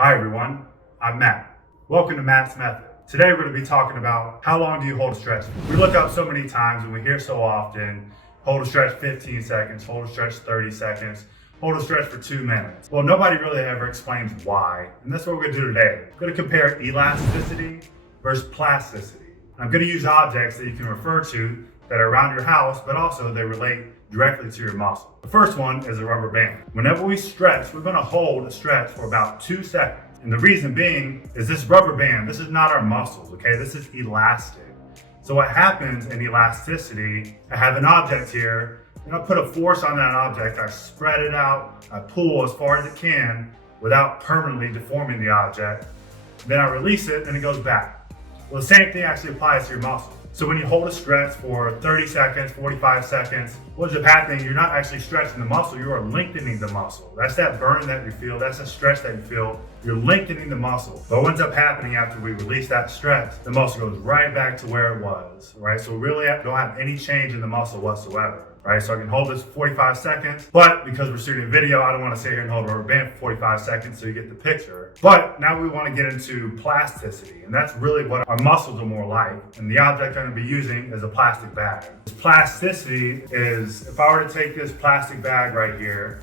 Hi everyone, I'm Matt. Welcome to Matt's Method. Today we're going to be talking about how long do you hold a stretch for. We look up so many times and we hear so often, hold a stretch 15 seconds, hold a stretch 30 seconds, hold a stretch for 2 minutes. Well, nobody really ever explains why, and that's what we're going to do today. We're going to compare elasticity versus plasticity. I'm going to use objects that you can refer to that are around your house, but also they relate directly to your muscle. The first one is a rubber band. Whenever we stretch, we're going to hold a stretch for about 2 seconds. And the reason being is this rubber band, this is not our muscles, okay? This is elastic. So what happens in elasticity, I have an object here, and I put a force on that object, I spread it out, I pull as far as it can without permanently deforming the object. Then I release it and it goes back. Well, the same thing actually applies to your muscle. So when you hold a stretch for 30 seconds, 45 seconds, what's happening? You're not actually stretching the muscle, you are lengthening the muscle. That's that burn that you feel, that's a stretch that you feel. You're lengthening the muscle. But what ends up happening after we release that stretch, the muscle goes right back to where it was, right? So we really don't have any change in the muscle whatsoever. Right, so I can hold this for 45 seconds, but because we're shooting a video, I don't want to sit here and hold a rubber band for 45 seconds so you get the picture. But now we want to get into plasticity, and that's really what our muscles are more like. And the object I'm going to be using is a plastic bag. This plasticity is, if I were to take this plastic bag right here,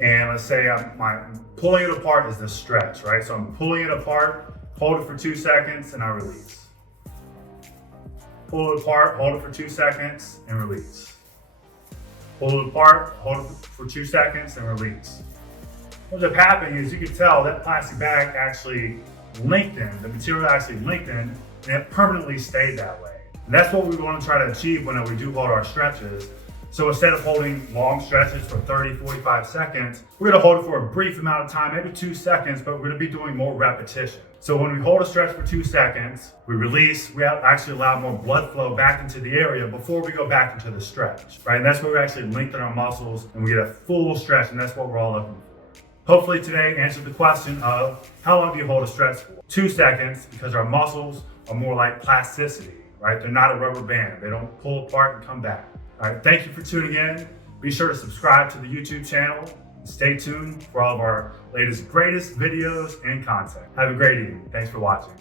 and let's say I'm pulling it apart is the stretch, right? So I'm pulling it apart, hold it for 2 seconds, and I release. Pull it apart, hold it for 2 seconds, and release. Pull it apart, hold it for 2 seconds, and release. What's up happening is you can tell that plastic bag actually lengthened, the material actually lengthened, and it permanently stayed that way. And that's what we want to try to achieve when we do hold our stretches. So instead of holding long stretches for 30, 45 seconds, we're going to hold it for a brief amount of time, maybe 2 seconds, but we're going to be doing more repetition. So when we hold a stretch for 2 seconds, we release, we actually allow more blood flow back into the area before we go back into the stretch, right? And that's where we actually lengthen our muscles and we get a full stretch, and that's what we're all looking for. Hopefully today answered the question of how long do you hold a stretch for? 2 seconds, because our muscles are more like plasticity, right? They're not a rubber band. They don't pull apart and come back. All right, thank you for tuning in. Be sure to subscribe to the YouTube channel. Stay tuned for all of our latest, greatest videos and content. Have a great evening. Thanks for watching.